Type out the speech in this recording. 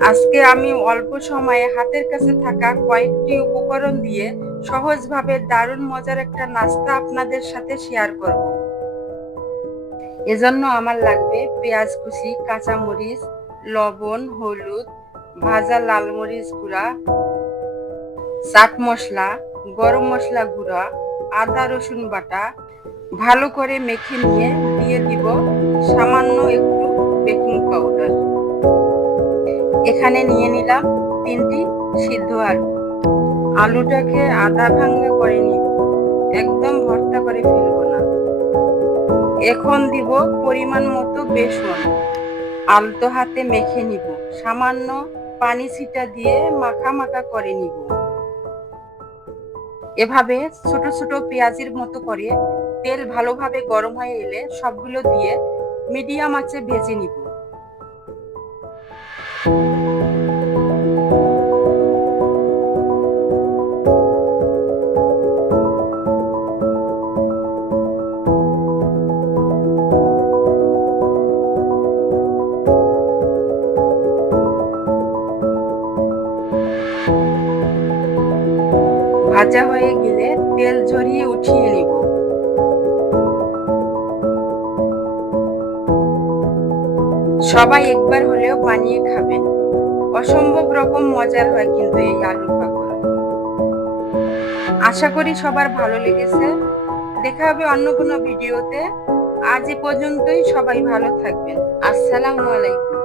আজকে আমি অল্প সময়ে হাতের কাছে থাকা কয়েকটি উপকরণ দিয়ে সহজভাবে দারুণ মজার একটা নাস্তা আপনাদের সাথে শেয়ার করব। এজন্য আমার লাগবে পেঁয়াজ কুচি, কাঁচামরিচ, লবণ, হলুদ, ভাজা লাল মরিচ গুঁড়া, চাট মশলা, গরম মশলা গুঁড়া, আদা রসুন বাটা। ভালো করে মেখে নিয়ে দিয়ে দিব সামান্য একটু বেকিং পাউডার। এখানে নিয়ে নিলাম 3টি সিদ্ধ আলু। আলুটাকে আধা ভাঙা করে নিব, একদম ভর্তা করে ফেলবো না। এখন দিব পরিমাণ মতো বেসন, আলতো হাতে মেখে নিব। সামান্য পানি ছিটা দিয়ে মাখা মাখা করে নিব। এভাবে ছোট ছোট পেঁয়াজের মতো করে তেল ভালোভাবে গরম হয়ে এলে সবগুলো দিয়ে মিডিয়াম আঁচে ভেজে নিব। ভাজা হয়ে গেলে তেল ঝরিয়ে উঠিয়ে নিব। সবাই একবার হলেও বানিয়ে খাবেন, অসম্ভব রকম মজার হয় কিন্তু এই আলুর পাকোড়া। আশা করি সবার ভালো লেগেছে। দেখা হবে অন্য কোনো ভিডিওতে। আজ এ পর্যন্তই, সবাই ভালো থাকবেন। আসসালামু আলাইকুম।